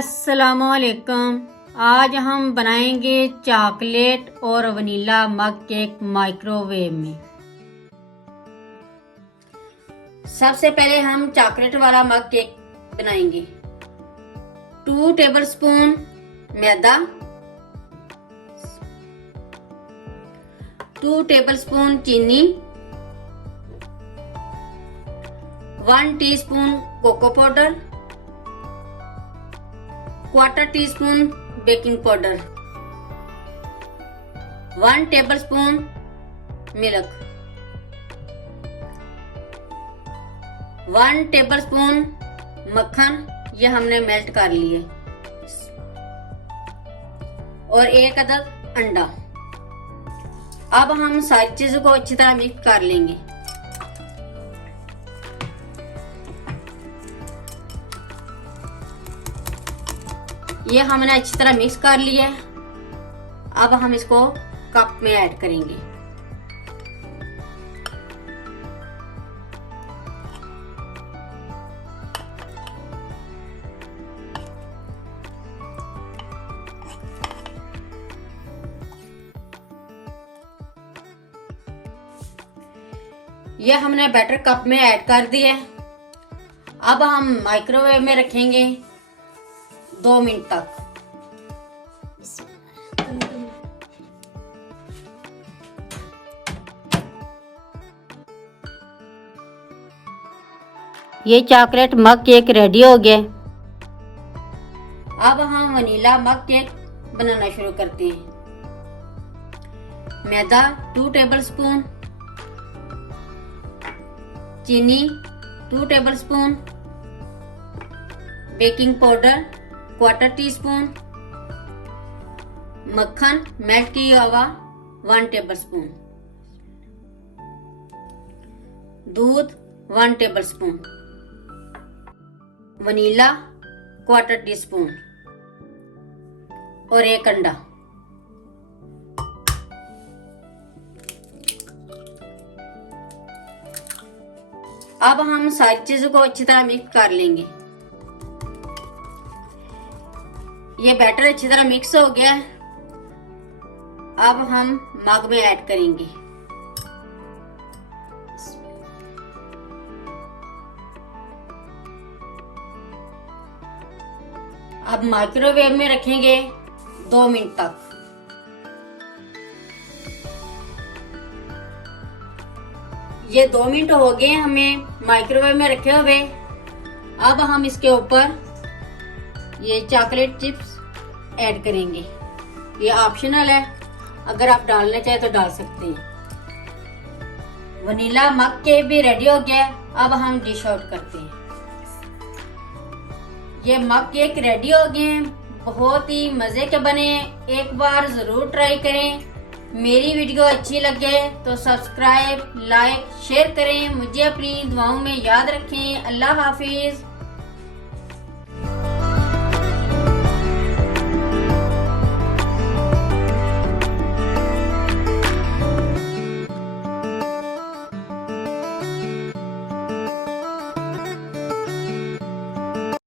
अस्सलामुअलैकुम। आज हम बनाएंगे चॉकलेट और वनीला मग केक माइक्रोवेव में। सबसे पहले हम चॉकलेट वाला मग केक बनाएंगे। 2 टेबलस्पून मैदा, 2 टेबलस्पून चीनी, 1 teaspoon cocoa powder, 1/4 teaspoon baking powder, 1 tablespoon milk, 1 tablespoon मक्खन, ये हमने मेल्ट कर लिए, और 1 अदद अंडा। अब हम सारी चीजों को अच्छी तरह मिक्स कर लेंगे। ये हमने अच्छी तरह मिक्स कर लिया है। अब हम इसको कप में ऐड करेंगे। ये हमने बैटर कप में ऐड कर दिया है। अब हम माइक्रोवेव में रखेंगे 2 मिनट तक। ये चॉकलेट मग केक रेडी हो गया। अब हम वनीला मग केक बनाना शुरू करते हैं। मैदा 2 टेबलस्पून, चीनी 2 टेबलस्पून, बेकिंग पाउडर 1/4 टीस्पून, मक्खन मेल्ट किया हुआ 1 टेबलस्पून, दूध 1 टेबलस्पून, वनीला 1/4 टीस्पून और 1 अंडा। अब हम सारी चीजों को अच्छी तरह मिक्स कर लेंगे। ये बैटर अच्छी तरह मिक्स हो गया है। अब हम मग में ऐड करेंगे। अब माइक्रोवेव में रखेंगे 2 मिनट तक। ये 2 मिनट हो गए हमें माइक्रोवेव में रखे हुए। अब हम इसके ऊपर ये चॉकलेट चिप्स ऐड करेंगे। ये ऑप्शनल है, अगर आप डालना चाहे तो डाल सकते हैं। वनीला मग केक भी रेडी हो गया। अब हम डिश आउट करते हैं। ये मग केक रेडी हो गए हैं, बहुत ही मजे के बने हैं। एक बार जरूर ट्राई करें। मेरी वीडियो अच्छी लगे तो सब्सक्राइब, लाइक, शेयर करें। मुझे अपनी दुआओं में याद रखें। अल्लाह हाफिज।